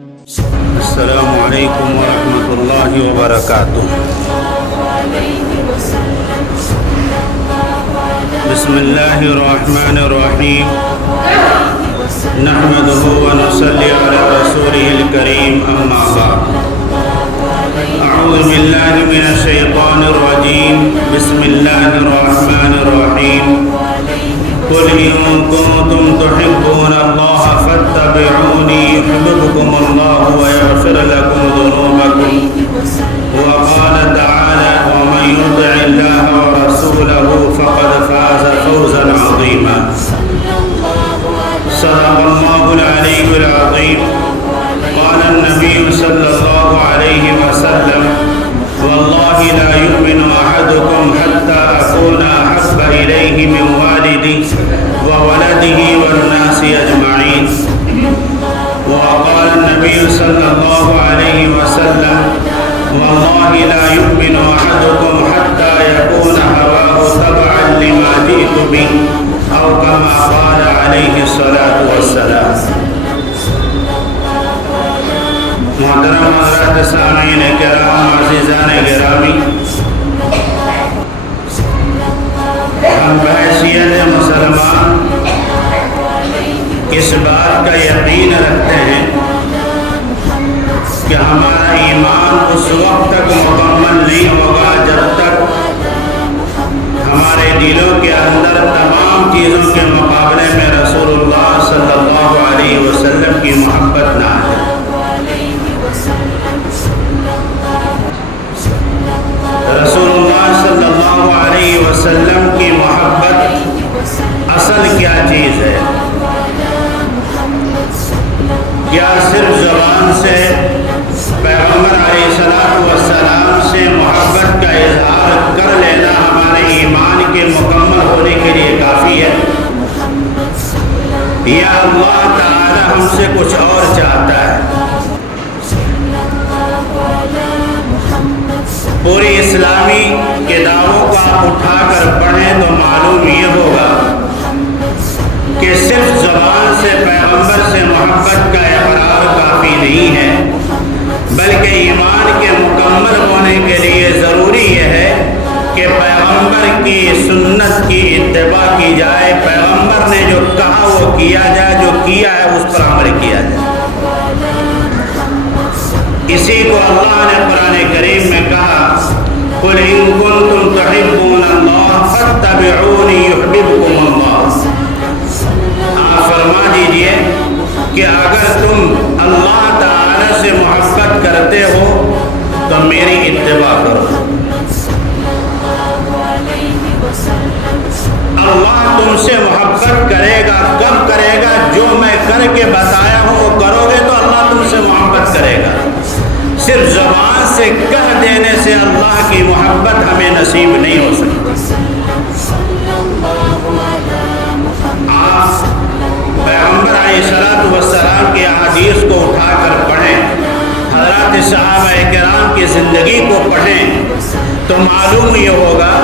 السلام علیکم ورحمۃ اللہ وبرکاتہ۔ بسم اللہ الرحمن الرحیم، نحمدہ ونصلی علی رسولہ الکریم، اما بعد، اعوذ باللہ من الشیطان الرجیم، بسم اللہ الرحمن الرحیم، قل إن كنتم تحبون الله فاتبعوني يحببكم الله ويغفر لكم ذنوبكم، وقال تعالى ومن يطع الله ورسوله فقد فاز فوزا عظيما، صدق الله العلي العظيم، قال النبي صلى الله عليه وسلم والله لا يؤمن أحدكم حتى أكون أحب إليه من والده وولده والناس أجمعين، وقال النبي صلى الله عليه وسلم والله لا يؤمن أحدكم حتى يكون هواه تبعا لما جئت به، أو كما قال عليه الصلاة والسلام۔ محترم حضرات سامعین کرام، عزیزان گرامی، ہم بحیثیت مسلمان اس بات کا یقین رکھتے ہیں کہ ہمارا ایمان اس وقت تک مکمل نہیں ہوگا جب تک ہمارے دلوں کے اندر تمام چیزوں کے مقابلے میں رسول اللہ صلی اللہ علیہ وسلم کی محبت نہ آ جائے۔ رسول اللہ صلی اللہ علیہ وسلم کی محبت اصل کیا چیز ہے؟ کیا صرف زبان سے پیغمبر علیہ السلام سے محبت کا اظہار کر لینا ہمارے ایمان کے مکمل ہونے کے لیے کافی ہے، یا اللہ تعالی ہم سے کچھ اور چاہتا ہے؟ پوری اسلامی کتابوں کا اٹھا کر پڑھیں تو معلوم یہ ہوگا کہ صرف زبان سے پیغمبر سے محبت کا اقرار کافی نہیں ہے، بلکہ ایمان کے مکمل ہونے کے لیے ضروری یہ ہے کہ پیغمبر کی سنت کی اتباع کی جائے، پیغمبر نے جو کہا وہ کیا جائے، جو کیا ہے اس پر عمل کیا جائے۔ اسی کو اللہ نے قرآن کریم میں کہا قل ان کنتم تحبون اللہ فاتبعونی یحببکم اللہ، آپ فرما دیجئے کہ اگر تم اللہ تعالی سے محبت کرتے ہو تو میری اتباع کرو۔ اللہ تم سے محبت کرے گا، کب کرے گا؟ جو میں کر کے بتایا ہوں وہ کرو گے تو اللہ تم سے محبت کرے گا۔ صرف زبان سے کہہ دینے سے اللہ کی محبت ہمیں نصیب نہیں ہو سکتی۔ آپ پیغمبر علیہ السلام کی احادیث کو اٹھا کر پڑھیں، حضرات صحابہ کرام کی زندگی کو پڑھیں تو معلوم یہ ہوگا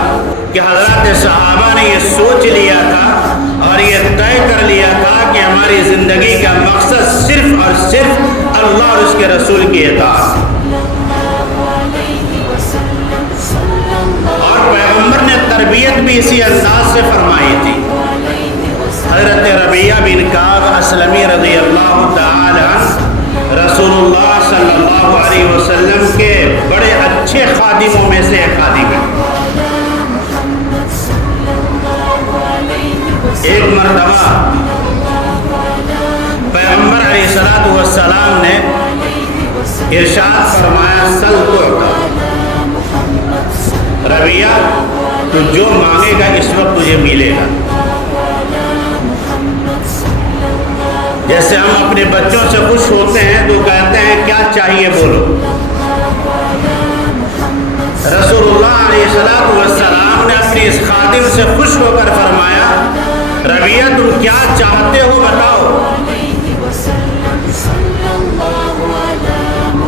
کہ حضرات صحابہ نے یہ سوچ لیا تھا اور یہ طے کر لیا تھا کہ ہماری زندگی کا مقصد صرف اور صرف اللہ اور اس کے رسول کی اطاعت، اور پیغمبر نے تربیت بھی اسی انداز سے فرمائی تھی۔ حضرت ربیعہ بن کعب اسلمی رضی اللہ تعالی عنہ رسول اللہ صلی اللہ علیہ وسلم کے بڑے اچھے خادموں میں سے ایک خادم ہے۔ ایک مرتبہ پیغمبر علیہ السلام نے ارشاد فرمایا سل تعطیٰ، ربیعہ تو جو مانگے گا اس وقت تجھے ملے گا۔ جیسے ہم اپنے بچوں سے خوش ہوتے ہیں تو کہتے ہیں کیا چاہیے بولو۔ رسول اللہ علیہ السلام نے اپنی اس خادم سے خوش ہو کر فرمایا ربیعہ تم کیا چاہتے ہو بتاؤ۔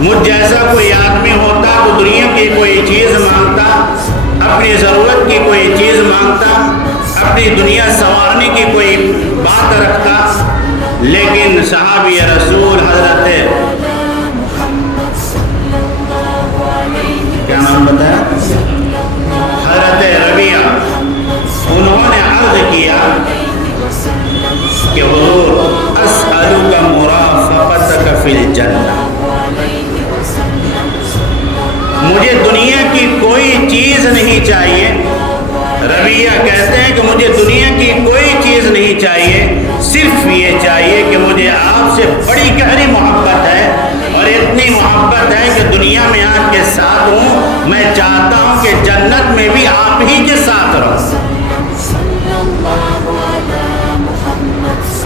مجھ جیسا کوئی آدمی ہوتا تو دنیا کی کوئی چیز مانگتا، اپنی ضرورت کی کوئی چیز مانگتا، اپنی دنیا سنوارنے کی کوئی بات رکھتا، لیکن صحابی رسول حضرت नाम बताया? हज़रत रबिया। उन्होंने अर्ज़ किया कि हुज़ूर अस्अलुका मुराफ़क़तक फ़िल जन्नह, मुझे दुनिया की कोई चीज़ नहीं चाहिए। रबिया कहते हैं कि मुझे दुनिया की कोई चीज़ नहीं चाहिए, सिर्फ ये चाहिए कि मुझे आपसे बड़ी गहरी मोहब्बत है और इतनी मोहब्बत है कि दुनिया में आपके साथ हूँ, मैं चाहता हूँ कि जन्नत में भी आप ही के साथ रहूँ।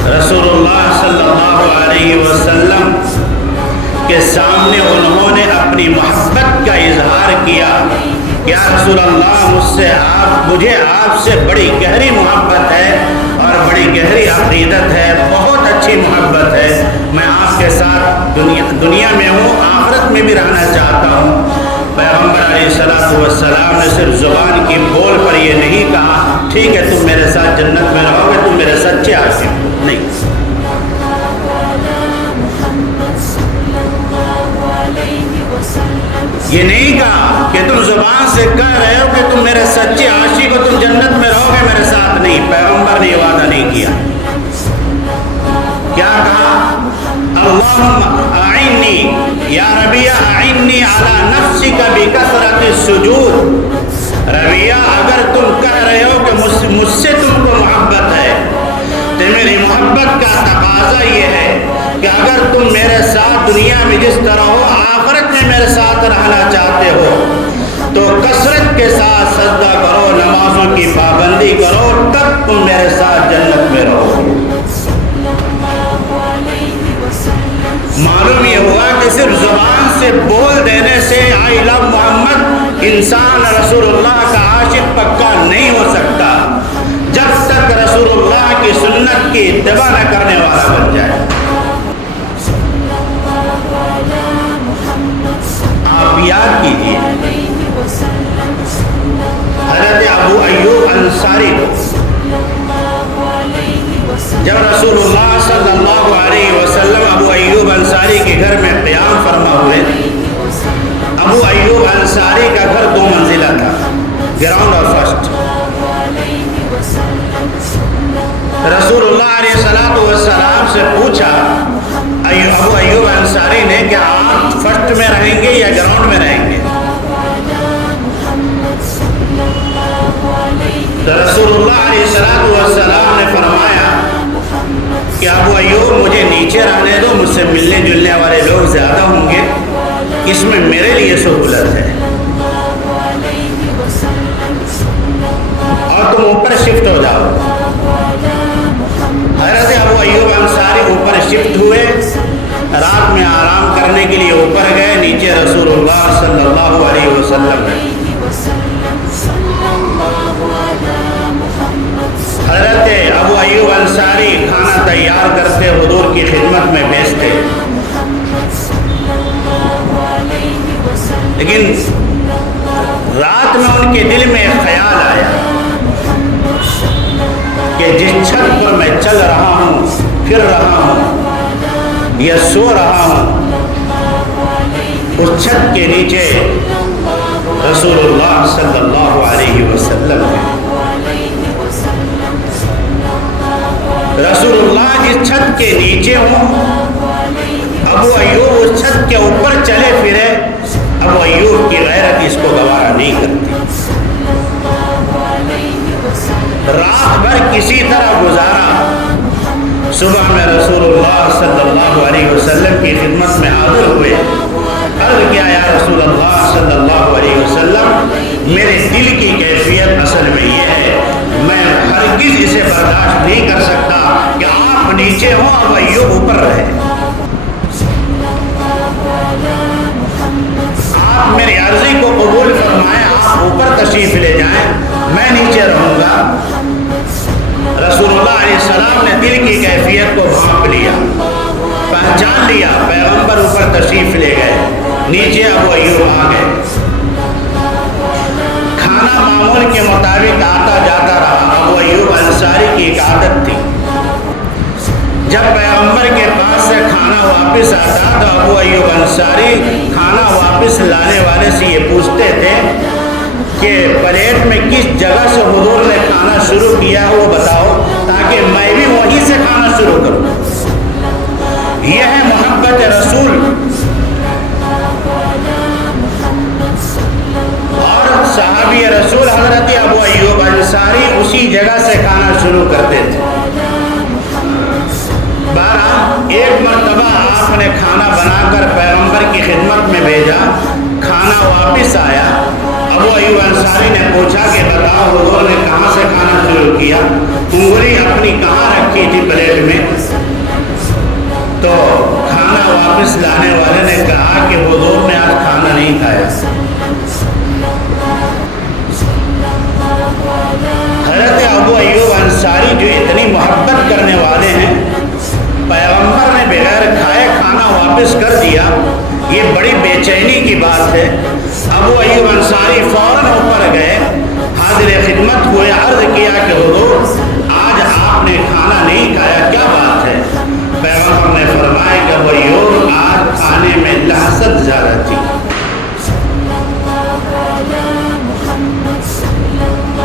रसूलुल्लाह सल्लल्लाहु अलैहि वसल्लम के सामने उन्होंने अपनी मोहब्बत का इजहार किया। या रसूल अल्लाह, मुझे आपसे बड़ी गहरी मोहब्बत है और बड़ी गहरी अक़ीदत है, बहुत अच्छी मोहब्बत है, मैं आपके साथ दुनिया में हूँ, आखिरत में भी रहना चाहता हूँ। पैगम्बर अलैहिस्सलातु वस्सलाम ने सिर्फ ज़ुबान की बोल पर ये नहीं कहा, ठीक है तुम मेरे साथ जन्नत में रहोगे, तुम मेरे सच्चे आशिक हो, नहीं। ये नहीं कहा कि तुम ज़ुबान से कह रहे हो कि तुम मेरे सच्चे आशिक हो, तुम जन्नत में रहोगे मेरे साथ, नहीं, पैगम्बर ने वादा नहीं किया। क्या कहा? अल्लाहुम्मा अइन्नी या रबिया अइन्नी अला नफ्सिका बिकसरति सुजूद। रबिया, अगर तुम कह रहे हो कि मुझसे तुमको मोहब्बत है, तो मेरी मोहब्बत का तकाजा ये है कि अगर तुम मेरे साथ दुनिया में जिस तरह हो, आखिरत में मेरे साथ रहना चाहते हो, तो कसरत के साथ सजदा करो, नमाजों की पाबंदी करो, तब तुम मेरे साथ जन्नत में रहो। मालूम ये हुआ कि सिर्फ ज़ुबान से बोल देने से आई लव मोहम्मद इंसान रसूलुल्लाह का आशिक पक्का नहीं हो सकता, जब तक रसूलुल्लाह की सुन्नत की इत्तिबा न करने वाला बन जाए। आप याद कीजिए, हज़रत अबू अय्यूब अंसारी को जब रसूलुल्लाह सल्लल्लाहु अलैहि वसल्लम अबू अय्यूब अंसारी के घर में क़याम फरमा हुए। अबू अय्यूब अंसारी का घर 2 मंजिला था, ग्राउंड और फर्स्ट। रसूलुल्लाह अलैहिस्सलातु वस्सलाम से पूछा अबू अय्यूब अंसारी ने कि आप फर्स्ट में रहेंगे या ग्राउंड में रहेंगे? तो रसूलुल्लाह अलैहिस्सलातु वस्सलाम ने फरमाया कि अबू अय्यूब, मुझे नीचे रहने दो, मुझसे मिलने जुलने वाले लोग ज़्यादा होंगे, इसमें मेरे लिए सहूलत है, और तुम ऊपर शिफ्ट हो जाओ। हज़रत अबू अय्यूब अंसारी ऊपर शिफ्ट हुए, रात में आराम करने के लिए ऊपर गए, नीचे रसूलुल्लाह सल्लल्लाहु अलैहि वसल्लम है। हज़रत अबू अय्यूब अंसारी खाना तैयार करते, हुजूर की खिदमत में भेजते, लेकिन रात में उनके दिल में एक ख्याल आया कि जिस छत पर मैं चल रहा हूँ, फिर रहा हूँ या सो रहा हूँ, उस छत के नीचे रसूलुल्लाह सल्लल्लाहु अलैहि वसल्लम है। रसूलुल्लाह जिस छत के नीचे हूँ, अबू अय्यूब उस छत के ऊपर चले फिरे, अबू अय्यूब की गैरत इसको गवारा नहीं करती। रात भर किसी तरह गुजारा, सुबह में रसूलुल्लाह सल्लल्लाहु अलैहि वसल्लम की खिदमत में हाजिर हुए। अर्ज़ किया, या रसूलुल्लाह सल्लल्लाहु अलैहि वसल्लम, मेरे दिल की कैफियत असल में ये है, मैं हरगिज़ इसे बर्दाश्त नहीं कर सकता कि आप नीचे हो, अब अय्यूब ऊपर रहे। आप मेरी अर्ज़ी को कबूल फरमाएं, आप ऊपर तशरीफ़ ले जाएं, मैं नीचे रहूँगा। रसूलुल्लाह अलैहिस्सलाम ने दिल की कैफियत को भांप लिया, पहचान लिया, पैगम्बर ऊपर तशरीफ़ ले गए, नीचे अबू अय्यूब आ गए। खाना मामूल के मुताबिक आता जाता रहा। अबू अय्यूब अंसारी की एक आदत थी, जब पैगम्बर के पास से खाना खाना वापस आता तो अबू अय्यूब अंसारी खाना वापस लाने वाले से ये पूछते थे कि प्लेट में किस जगह से हुजूर ने खाना शुरू किया वो बताओ, ताकि मैं भी वहीं से खाना शुरू करूं। यह है मोहब्बत रसूल। और सहाबी रसूल हजरत अबू अय्यूब अंसारी उसी जगह से खाना शुरू करते थे। एक मरतबा आपने खाना बनाकर पैगंबर की खिदमत में भेजा, खाना वापस आया। अबू अय्यूब अंसारी ने पूछा कि बताओ हुजूर ने कहाँ से खाना शुरू किया, उंगली अपनी कहाँ रखी थी प्लेट में। तो खाना वापस लाने वाले ने कहा कि हुजूर ने आज खाना नहीं खाया। हज़रत अबू अय्यूब अंसारी जो इतनी मोहब्बत करने वाले हैं, पैगंबर ने बगैर खाए खाना वापस कर दिया, ये बड़ी बेचैनी की बात है। अबू अय्यूब अंसारी फौरन ऊपर गए, हाजिर खिदमत हुए, अर्ज किया कि हुजूर आज आपने खाना नहीं खाया, क्या बात है। पैगंबर ने फरमाया कि अबू अय्यूब आज खाने में लहसत ज़्यादा थी।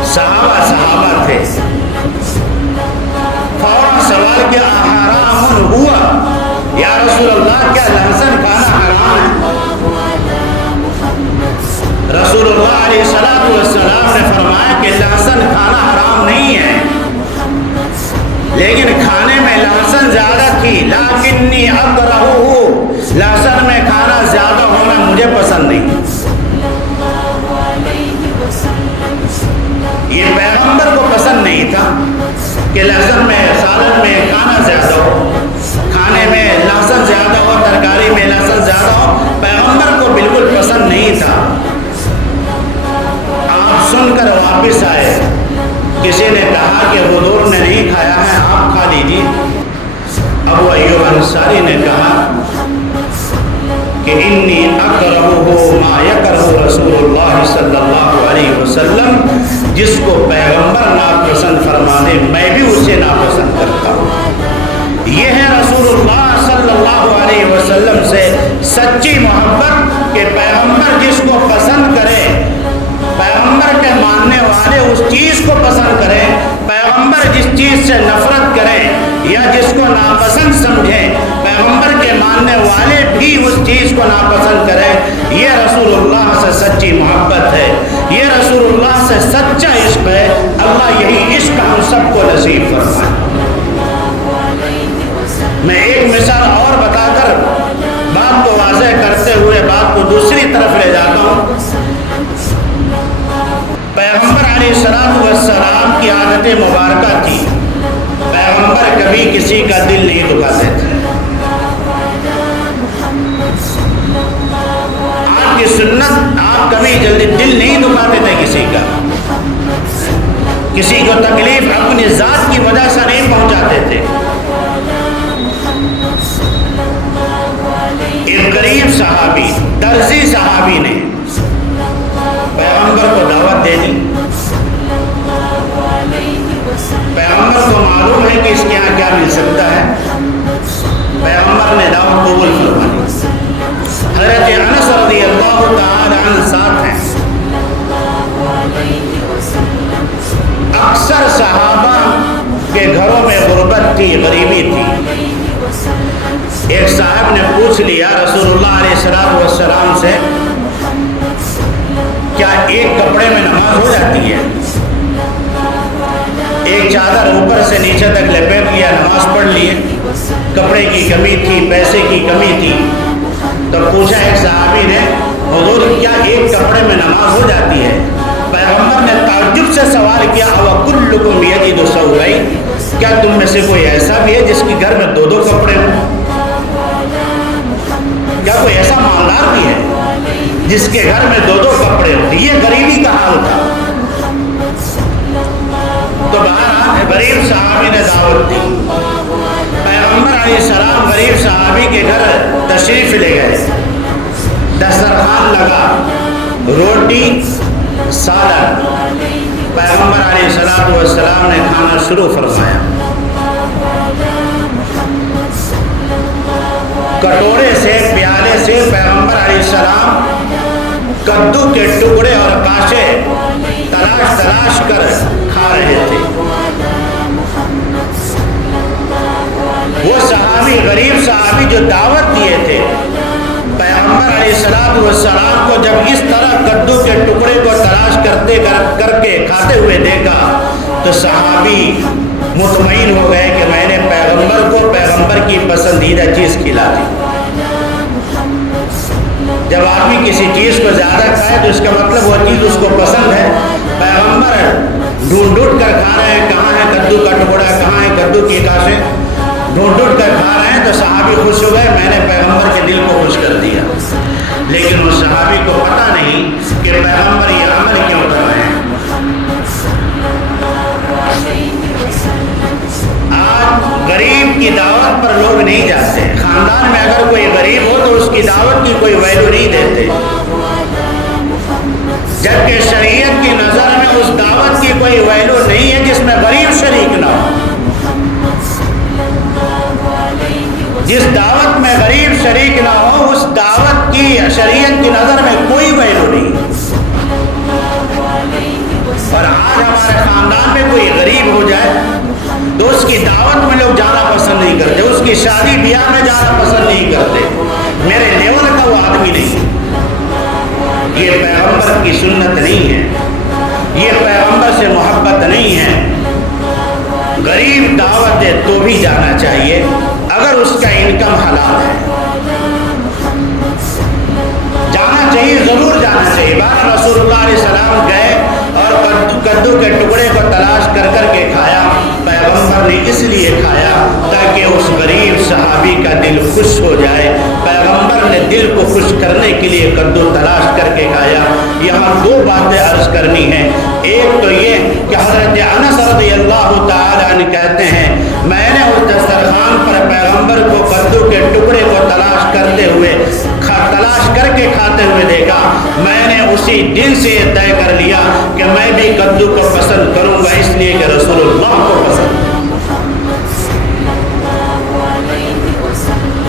सहाबा थे, फौरन सवाल किया हराम हुआ या रसूल अल्लाह, क्या लहसुन खाना हराम है। रसूलुल्लाह अलैहिस्सलातु वस्सलाम ने फरमाया कि लहसुन खाना हराम नहीं है, लेकिन खाने में लहसुन ज्यादा थी। लाकिन्नी अकरहू, लहसुन में खाना ज्यादा होना मुझे पसंद नहीं। ये पैगंबर को पसंद नहीं था कि लहसुन में, सालन में खाना ज्यादा हो, खाने में लहसुन ज्यादा हो, तरकारी में लहसुन ज्यादा हो। पैगंबर को बिल्कुल पसंद नहीं था। आप सुनकर वापस आए, किसी ने कहा कि हुजूर ने नहीं खाया है, आप खा लीजिए। अबू अय्यूब अंसारी ने कहा कि इन्नी अकरहु मा यकरहु रसूलुल्लाह सल्लल्लाहु अलैहि वसल्लम, जिसको पैगंबर नापसंद फरमाने मैं भी उसे नापसंद करता हूँ। यह है रसूलुल्लाह सल्लल्लाहु अलैहि वसल्लम से सच्ची मोहब्बत कि पैगंबर जिसको पसंद करे, पैगंबर के मानने वाले उस चीज़ को पसंद करें, पैगंबर जिस चीज़ से नफरत करें या जिसको नापसंद समझें, पैगंबर के मानने वाले भी उस चीज़ को नापसंद करें। यह रसूलुल्लाह से सच्ची मोहब्बत है, यह रसूलुल्लाह से सच्चा इश्क है। अल्लाह यही इश्क हम सबको नसीब फरमाए। मैं एक मिसाल और बताकर बात को वाज़ेह करते हुए बात को दूसरी तरफ ले जाता हूँ। पैगंबर अलैहिस्सलातु वस्सलाम की आदत मुबारका थी, पैगंबर कभी किसी का दिल नहीं दुखाते थे। आपकी सुन्नत, आप कभी जल्दी दिल नहीं दुखाते थे किसी का, किसी को तकलीफ अपनी जात की वजह से नहीं पहुंचाते थे। एक गरीब सहाबी, दर्जी सहाबी ने पैगंबर को दावत दे दी। पैगंबर को मालूम है कि इसके यहाँ क्या मिल सकता है। पैगंबर ने दावत कबूल फरमा ली। हज़रत अनस रज़ियल्लाहु तआला अन्हु साथ हैं। अक्सर सहाबा के घरों में गुर्बत थी, गरीबी थी। एक साहब ने पूछ लिया रसूलुल्लाह अलैहिस्सलातु वस्सलाम से, क्या एक कपड़े में नमाज हो जाती है? एक चादर ऊपर से नीचे तक लपेट लिया, नमाज पढ़ लिए। कपड़े की कमी थी, पैसे की कमी थी। तो पूछा एक सहाबी ने, हुजूर क्या एक कपड़े में नमाज हो जाती है? पैगंबर ने ताज्जुब से सवाल किया, अव कुल्लुकुम यजिदु सौबैन, क्या तुम में से कोई ऐसा भी है जिसके घर में दो दो कपड़े हों? क्या कोई ऐसा मालदार भी है जिसके घर में दो दो कपड़े हों? ये गरीबी का हाल था। तो बहरहाल गरीब सहाबी ने दावत दी। पैगंबर अलैहिस्सलाम गरीब सहाबी के घर तशरीफ ले गए। दस्तरखान लगा, रोटी, सालन। पैगंबर अलैहिस्सलातु वस्सलाम ने खाना शुरू फरमाया। कटोरे से, प्याले से पैगंबर अलैहिस्सलाम कद्दू के टुकड़े और काशे तलाश तलाश कर खा रहे थे। वो सहाबी, गरीब सहाबी जो दावत दिए थे पैगंबर अलैहिस्सलाम को, जब इस तरह कद्दू के टुकड़े को तलाश करके खाते हुए देखा तो सहाबी मुतमईन हो गए कि मैंने पैगंबर को पैगंबर की पसंदीदा चीज़ खिला दी। जब आदमी किसी चीज़ को ज़्यादा खाए तो इसका मतलब वो चीज़ उसको पसंद है। पैगंबर ढूंढ कर खा रहे हैं, कहाँ है कद्दू का टुकड़ा, कहाँ है कद्दू की काशे, ढूंढ कर खा रहे हैं। तो सहाबी खुश हो गए, मैंने पैगंबर के दिल को खुश कर दिया। लेकिन उस सहाबी को पता नहीं कि पैगंबर ये अमल क्यों कर रहे हैं। आज गरीब की दावत पर लोग नहीं जाते। खानदान में अगर कोई गरीब हो तो उसकी दावत की कोई वैल्यू नहीं देते, जबकि शरीयत की नज़र में उस दावत की कोई वैल्यू नहीं है जिसमें गरीब शरीक ना हो। जिस दावत में गरीब शरीक ना हो उस दावत की शरीयत की नज़र में कोई वैल्यू नहीं। और आज हमारे खानदान में कोई गरीब हो जाए तो उसकी दावत में लोग जाना पसंद नहीं करते, उसकी शादी ब्याह में जाना पसंद नहीं करते। मेरे लेवल का वो आदमी नहीं। ये पैगंबर की सुन्नत नहीं है, ये पैगंबर से मोहब्बत नहीं है। गरीब दावत दे तो भी जाना चाहिए अगर उसका इनकम हलाल है, जाना चाहिए, जरूर जाना चाहिए। बार रसूलुल्लाह अलैहि सलाम गए और कद्दू के टुकड़े को तलाश कर के खाया। पैगंबर ने इसलिए खाया ताकि उस गरीब सहाबी का दिल खुश हो जाए। पैगंबर ने दिल को खुश करने के लिए कद्दू तलाश करके खाया। यहाँ दो बातें अर्ज करनी है। एक तो ये कि हज़रत अनस रज़ियल्लाहु ताला अन्हु कहते हैं, मैंने उस दस्तरखान पर पैगंबर को कद्दू के टुकड़े को तलाश करके खाते हुए देखा। मैंने उसी दिन से तय कर लिया कि मैं भी कद्दू को पसंद करूंगा, इसलिए कि रसूलुल्लाह को पसंद।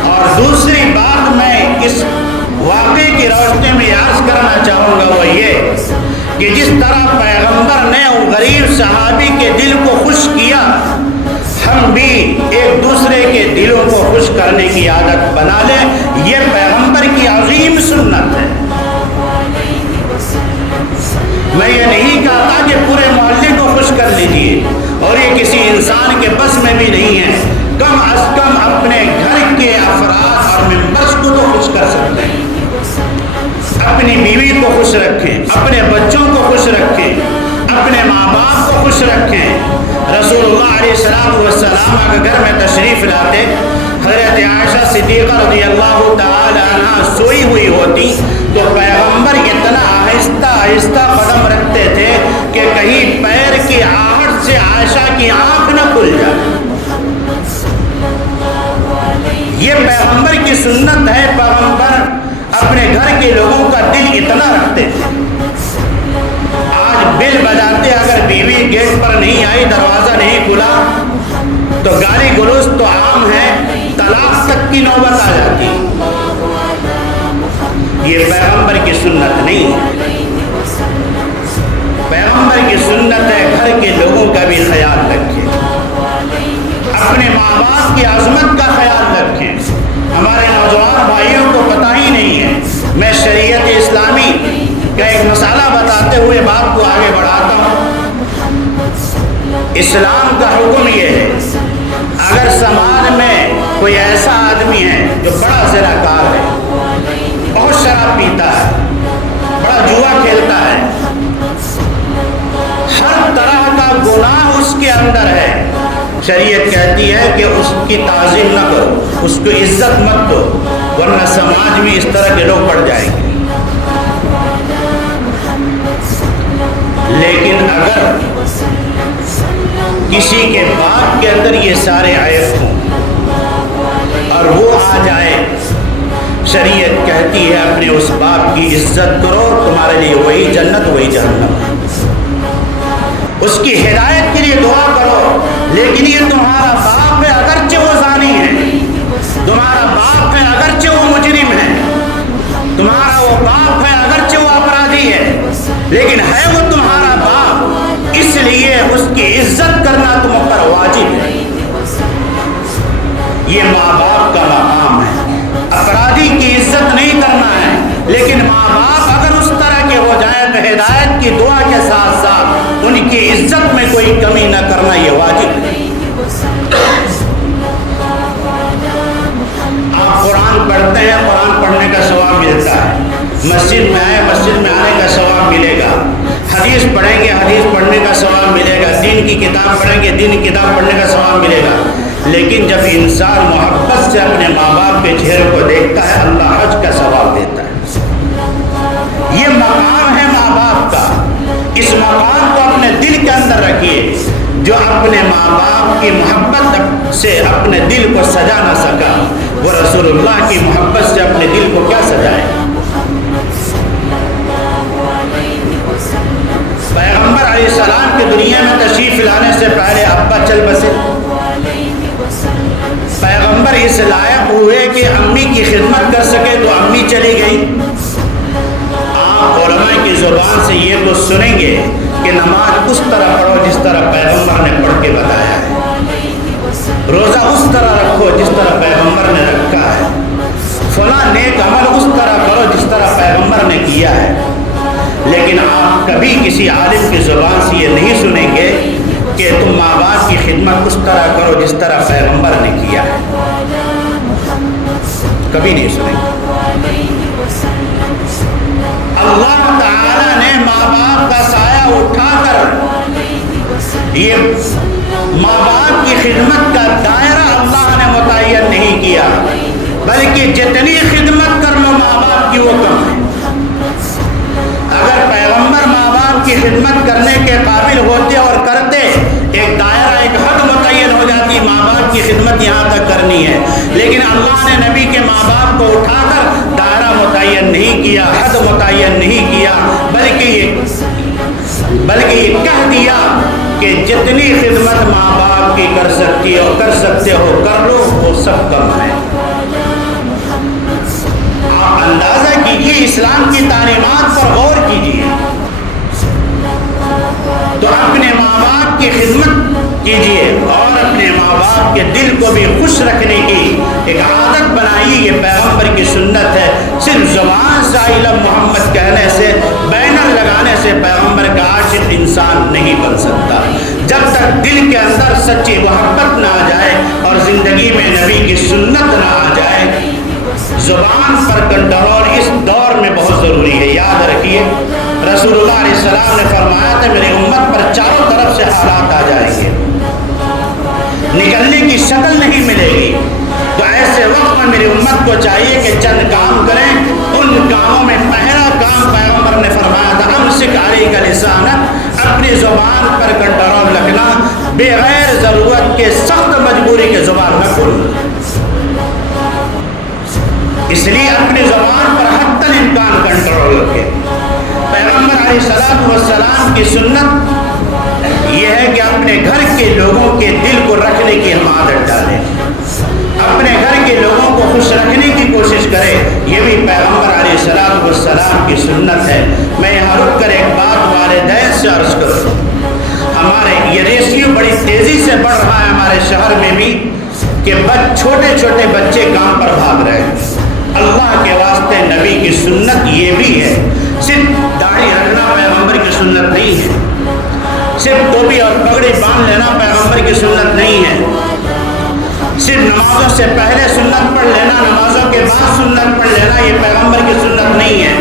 और दूसरी बात मैं इस वाक़े की रोशनी में याद करना चाहूँगा वो ये कि जिस तरह पैगंबर ने उन गरीब सहाबी के दिल को खुश किया, हम भी एक दूसरे के दिलों को खुश करने की आदत बना लें। ये पैगंबर की अजीम सुन्नत है। मैं ये नहीं कहता कि पूरे मोहल्ले को खुश कर लीजिए, और ये किसी इंसान के बस में भी नहीं है। कम अज कम अपने घर के अफराद और मेंबर्स को तो खुश कर सकते हैं। अपनी बीवी को खुश रखें, अपने बच्चों को खुश रखें, अपने माँ बाप को खुश रखें। रसूलुल्लाह अलैहिस्सलातु वस्सलाम अगर घर में तशरीफ़ लाते, हज़रत आयशा सिद्दीक़ा रज़ियल्लाहु ताला अन्हा सोई हुई होती तो पैगंबर इतना आहिस्ता आहिस्ता कदम रखते थे कि कहीं पैर की आहट से आयशा की आँख न खुल जाए। ये पैगंबर की सुन्नत है। पैगंबर अपने घर के लोगों का दिल इतना रखते थे। आज बिल बजाते अगर बीवी गेट पर नहीं आई, दरवाजा नहीं खुला तो गाली गलौज तो आम है, तलाक तक की नौबत आ जाती। ये पैगंबर की सुन्नत नहीं है। पैगंबर की सुन्नत है घर के लोगों का भी ख्याल रखें, अपने माँ बाप की आज़मत का ख्याल रखें। हमारे नौजवान भाइयों को पता ही नहीं है। मैं शरीयत इस्लामी का एक मसाला बताते हुए बात को आगे बढ़ाता हूँ। इस्लाम का हुक्म ये है, अगर समाज में कोई ऐसा आदमी है जो बड़ा ज़िनाकार है, बहुत शराब पीता है, बड़ा जुआ खेलता है, हर तरह का गुनाह उसके अंदर है, शरीयत कहती है कि उसकी ताज़ीम न करो, उसको इज्जत मत दो, वरना समाज में इस तरह के लोग बढ़ जाएंगे। लेकिन अगर किसी के बाप के अंदर ये सारे ऐब हों और वो आ जाए, शरीयत कहती है अपने उस बाप की इज्जत करो, तुम्हारे लिए वही जन्नत वही जहन्नम। उसकी हिदायत के लिए दुआ करो। लेकिन ये तुम्हारा बाप है, अगरचे वो ज़ानी है, तुम्हारा बाप है لیکن ہے وہ تمہارا باپ، اس لیے اس کی عزت کرنا تم پر واجب ہے۔ یہ ماں باپ کا مقام ہے۔ اپرادھی کی عزت نہیں کرنا ہے، لیکن ماں باپ اگر اس طرح کے ہو جائیں تو ہدایت کی دعا کے ساتھ ساتھ ان کی عزت میں کوئی کمی نہ کرنا یہ واجب ہے۔ آپ قرآن پڑھتے ہیں، قرآن پڑھنے کا ثواب ملتا ہے، مسجد میں آئے مسجد میں آنے کا ثواب ملے گا، حدیث پڑھیں گے حدیث پڑھنے کا ثواب ملے گا، دین کی کتاب پڑھیں گے دین کی کتاب پڑھنے کا ثواب ملے گا۔ لیکن جب انسان محبت سے اپنے ماں باپ کے چہرے کو دیکھتا ہے، اللہ حج کا ثواب دیتا ہے۔ یہ مقام ہے ماں باپ کا، اس مقام کو اپنے دل کے اندر رکھیے۔ جو اپنے ماں باپ کی محبت سے اپنے دل کو سجا نہ سکا، وہ رسول اللہ کی محبت سے اپنے دل کو کیا سجائے؟ پیغمبر علیہ السلام کی دنیا میں تشریف لانے سے پہلے ابا چل بسے، پیغمبر اس لائق ہوئے کہ امی کی خدمت کر سکے تو امی چلی گئی۔ آپ علماء کی زبان سے یہ تو سنیں گے کہ نماز اس طرح پڑھو جس طرح پیغمبر نے پڑھ کے بتایا ہے، روزہ اس طرح رکھو جس طرح پیغمبر نے رکھا ہے، فلاں نیک عمل اس طرح کرو جس طرح پیغمبر نے کیا ہے۔ لیکن آپ کبھی کسی عالم کی زبان سے یہ نہیں سنیں گے کہ تم ماں باپ کی خدمت اس طرح کرو جس طرح پیغمبر نے کیا ہے، کبھی نہیں سنیں گے۔ اللہ تعالیٰ نے ماں باپ کا سایہ اٹھا کر یہ ماں باپ کی خدمت کا دائرہ اللہ نے متعین نہیں کیا، بلکہ جتنی خدمت کر لو ماں باپ کی وہ کم ہے۔ اگر پیغمبر ماں باپ کی خدمت کرنے کے قابل ہوتے اور کرتے، ایک دائرہ ایک حد متعین ہو جاتی، ماں باپ کی خدمت یہاں تک کرنی ہے، لیکن اللہ نے نبی کے ماں باپ کو اٹھا کر دائرہ متعین نہیں کیا، حد متعین نہیں کیا، بلکہ یہ کہہ دیا کہ جتنی خدمت ماں باپ کی کر سکتے ہو کر لو، وہ سب کم ہے۔ آپ اندازہ کیجئے، اسلام کی تعلیمات پر غور کیجئے تو اپنے ماں باپ کی خدمت کیجئے اور اپنے ماں باپ کے دل کو بھی خوش رکھنے کی ایک عادت بنائیے۔ یہ پیغمبر کی سنت ہے۔ صرف زبان سے علم محمد کہنے سے، بینر لگانے سے پیغمبر کا عاشق انسان نہیں بن سکتا۔ جب تک دل کے اندر سچی محبت نہ آ جائے اور زندگی میں نبی کی سنت نہ آ جائے، زبان پر کنٹرول اس دور میں بہت ضروری ہے۔ یاد رکھیے، رسول اللہ علیہ السلام نے فرمایا تھا میری امت پر چاروں طرف سے حالات آ جائیں گے، نکلنے کی شکل نہیں ملے گی۔ تو ایسے وقت میں میری امت کو چاہیے کہ چند کام کریں۔ ان کاموں میں پہلا کام پیغمبر نے فرمایا تھا امسک علیک لسانک، اپنی زبان پر کنٹرول رکھنا، بغیر ضرورت کے سخت مجبوری کے زبان نہ کھولنا۔ اس لیے اپنی زبان پر حتی الامکان کنٹرول رکھے۔ پیغمبر علیہ السلام کی سنت یہ ہے کہ اپنے گھر کے لوگوں کے دل کو رکھنے کی ہم عادت ڈالیں، اپنے گھر کے لوگوں کو خوش رکھنے کی کوشش کرے۔ یہ بھی پیغمبر علیہ السلام کی سنت ہے۔ میں یہاں رک کر ایک بات والدین سے عرض کروں، ہمارے یہ ریشیو بڑی تیزی سے بڑھ رہا ہے ہمارے شہر میں بھی کہ چھوٹے چھوٹے بچے کام پر بھاگ رہے ہیں۔ اللہ کے واسطے نبی کی سنت یہ بھی ہے، صرف داڑھی رکھنا پیغمبر کی سنت نہیں ہے، صرف ٹوپی اور پگڑی باندھ لینا پیغمبر کی سنت نہیں ہے، صرف نمازوں سے پہلے سنت پڑھ لینا، نمازوں کے بعد سنت پڑھ لینا یہ پیغمبر کی سنت نہیں ہے،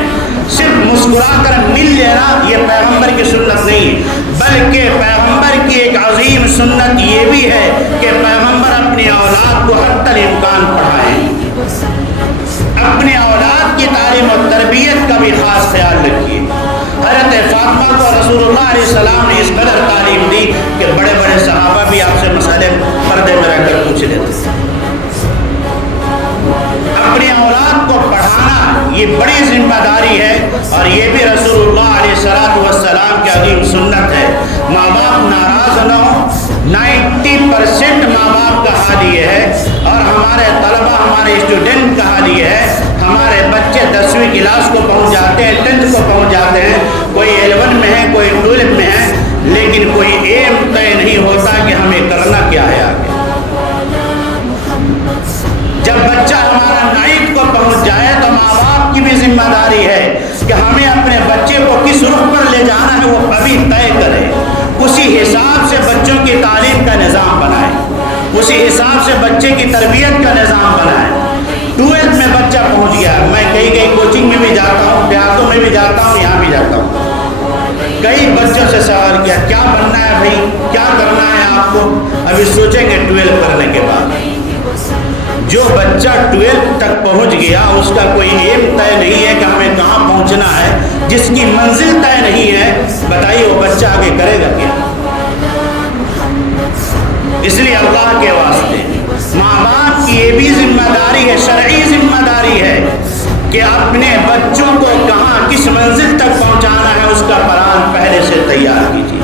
صرف مسکرا کر مل لینا یہ پیغمبر کی سنت نہیں ہے، بلکہ پیغمبر کی ایک عظیم سنت یہ بھی ہے کہ پیغمبر اپنی اولاد کو حتی الامکان پڑھائیں، اپنے اولاد کی تعلیم و تربیت کا بھی خاص خیال رکھیے۔ حضرت فاطمہ کو رسول اللہ علیہ السلام نے اس قدر تعلیم دی کہ بڑے بڑے صحابہ بھی آپ سے مسئلے پردے میں رہ کر پوچھ لیتے۔ اپنی اولاد کو پڑھانا یہ بڑی ذمہ داری ہے، اور یہ بھی رسول اللہ علیہ السلام کی عظیم سنت ہے۔ ماں باپ ناراض نہ ہو، 90% ماں باپ کا حال یہ ہے، اور हमारे तलबा, हमारे स्टूडेंट का हाल ये है, हमारे बच्चे 10वीं क्लास को पहुंच जाते हैं, 10th को पहुंच जाते हैं, कोई 11 में है, कोई 12 में है, लेकिन कोई एम तय नहीं होता कि हमें करना क्या है आगे। जब बच्चा हमारा 9th को पहुंच जाए तो माँ बाप की भी जिम्मेदारी है कि हमें अपने बच्चे को किस रुख पर ले जाना है वो अभी तय करें। उसी हिसाब से बच्चों की तालीम का निज़ाम बनाए, उसी हिसाब से बच्चे की तरबियत का निज़ाम बनाए। 12th में बच्चा पहुंच गया, मैं कई कोचिंग में भी जाता हूँ, देहातों में भी जाता हूँ, यहाँ भी जाता हूँ, कई बच्चों से सवाल किया क्या बनना है भाई, क्या करना है आपको? अभी सोचेंगे 12 करने के बाद। जो बच्चा 12 तक पहुंच गया उसका कोई एम तय नहीं है कि हमें कहाँ पहुंचना है, जिसकी मंजिल तय नहीं है, बताइए वो बच्चा आगे करेगा क्या? इसलिए अल्लाह के वास्ते माँ बाप की ये भी जिम्मेदारी है, शरई जिम्मेदारी है कि अपने बच्चों को कहाँ किस मंजिल तक पहुंचाना है उसका प्लान पहले से तैयार कीजिए।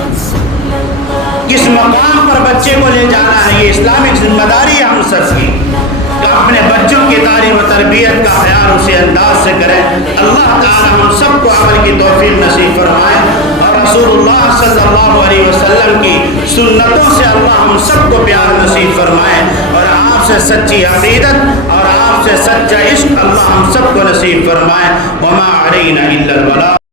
किस मकाम पर बच्चे को ले जाना है, ये इस्लामिक जिम्मेदारी है हम सब की। अपने बच्चों की तालीम और तरबियत का ख्याल उसी अंदाज से करें। अल्लाह ताला हम सबको अमल की तौफीक नसीब फरमाए और रसूलुल्लाह सल्लल्लाहु अलैहि वसल्लम की सुन्नतों से अल्लाह हम सबको प्यार नसीब फरमाए और आपसे सच्ची अक़ीदत और आपसे सच्चा इश्क अल्लाह हम सबको नसीब फरमाए। वमा अलैना इल्लल बलाग।